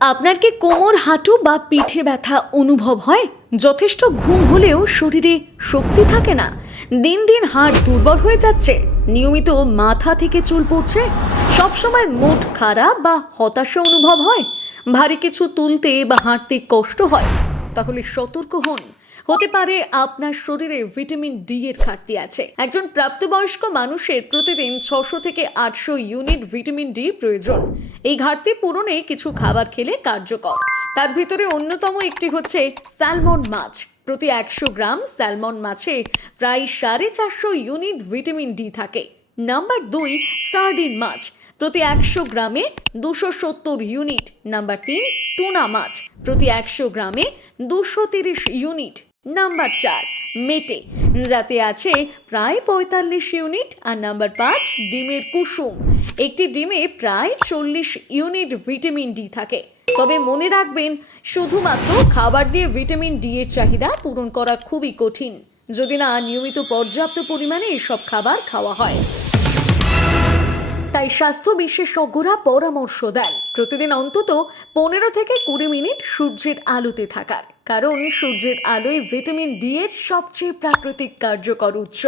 আপনার কি কোমর, হাঁটু বা পিঠে ব্যথা অনুভব হয়? যথেষ্ট ঘুম হলেও শরীরে শক্তি থাকে না? দিন দিন হাড় দুর্বল হয়ে যাচ্ছে? নিয়মিত মাথা থেকে চুল পড়ছে? সবসময় মুড খারাপ বা হতাশা অনুভব হয়? ভারী কিছু তুলতে বা হাঁটতে কষ্ট হয়? তাহলে সতর্ক হন। হতে পারে আপনার শরীরে ভিটামিন ডি এর ঘাটতি আছে। একজন প্রাপ্তবয়স্ক মানুষের প্রতিদিন 600 থেকে 800 ইউনিট ভিটামিন ডি প্রয়োজন। এই ঘাটতি পূরণে কিছু খাবার খেলে কার্যকর। তার ভিতরে অন্যতম একটি হচ্ছে স্যালমন মাছ। প্রতি 100 গ্রাম স্যালমন মাছে প্রায় 450 ইউনিট ভিটামিন ডি থাকে। নাম্বার 2, সার্ডিন মাছ। প্রতি 100 গ্রামে 270 ইউনিট। নাম্বার 3, টুনা মাছ। প্রতি 100 গ্রামে 230 ইউনিট। নাম্বার 4, মেটে, যাতে আছে প্রায় 45 ইউনিট। আর নাম্বার 5, ডিমের কুসুম। একটি ডিমে প্রায় 40 ইউনিট ভিটামিন ডি থাকে। তবে মনে রাখবেন, শুধুমাত্র খাবার দিয়ে ভিটামিন ডি এর চাহিদা পূরণ করা খুবই কঠিন, যদি না নিয়মিত পর্যাপ্ত পরিমাণে এসব খাবার খাওয়া হয়। তাই স্বাস্থ্য বিশেষজ্ঞরা পরামর্শ দেন প্রতিদিন অন্তত 15 থেকে 20 মিনিট সূর্যের আলোতে থাকার, কারণ সূর্যের আলোয় ভিটামিন ডি এর সবচেয়ে প্রাকৃতিক কার্যকর উৎস।